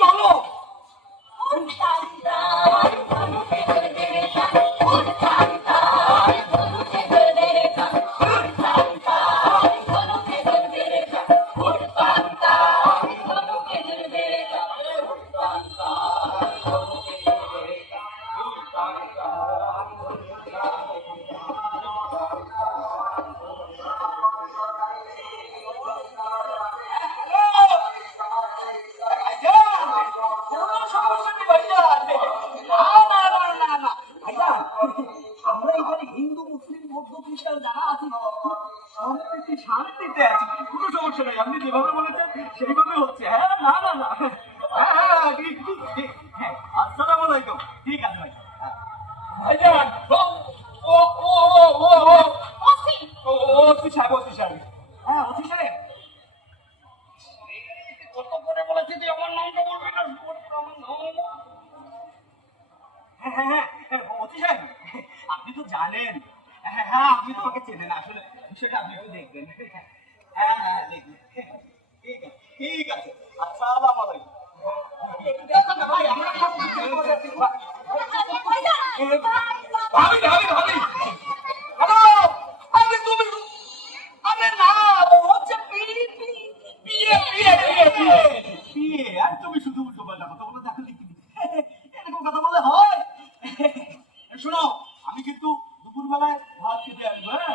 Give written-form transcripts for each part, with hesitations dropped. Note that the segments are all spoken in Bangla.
চলো। আমরা এখানে হিন্দু মুসলিম বৌদ্ধ খ্রিস্টান যারা আছি শান্তিতে শান্তিতে আছি, কোনো সমস্যা নেই। আপনি যেভাবে বলেছেন সেইভাবে হচ্ছে। হ্যাঁ, না না না, হ্যাঁ হ্যাঁ ঠিক ঠিক ঠিক, হ্যাঁ আসসালামু আলাইকুম। ঠিক আছে ভাই। ভাইজান ও ও ও ও ও ও অতি সাহেব, অতি সাহেব, হ্যাঁ অতি সাহেব, কত করে বলেছি যে আমার নামটা বলবি না, আমার নাম। হ্যাঁ হ্যাঁ হ্যাঁ অতি সাহেব, আপনি তো জানেন, হ্যাঁ হ্যাঁ আপনি তো আমাকে চেনেন, আসলে বিষয়টা আপনি একটু দেখবেন। হ্যাঁ হ্যাঁ দেখবেন, ঠিক আছে ঠিক আছে, আসসালামু আলাইকুম। ভাই আমরা ভাবি ভাবি ভাবি, হ্যালো, আরে তুমি, আরে না ও হচ্ছে বিয়ে বিয়ে বিয়ে বিয়ে বিয়ে বিয়ে, আর তুমি শুধু উল্টো পাল্টা কথা বলে দেখো লিখি এরকম কথা বলে হয়? শোনো, আমি কিন্তু দুপুর বেলায় ভাত খেতে আসবো, হ্যাঁ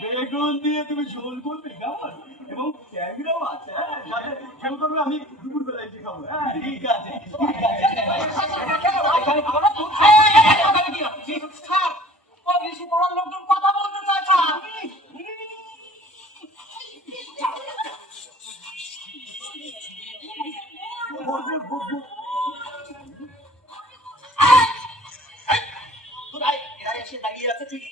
বেগুন দিয়ে তুমি ঝোল করবে কেমন, এবং ট্যাগরাও আছে, হ্যাঁ সাথে খেয়াল করবে আমি দুপুর বেলায় এসে খাবো। হ্যাঁ ঠিক আছে ঠিক আছে, লোকজন কথা বলতে চাইছা। এরা এসে দাঁড়িয়ে আছে, ঠিক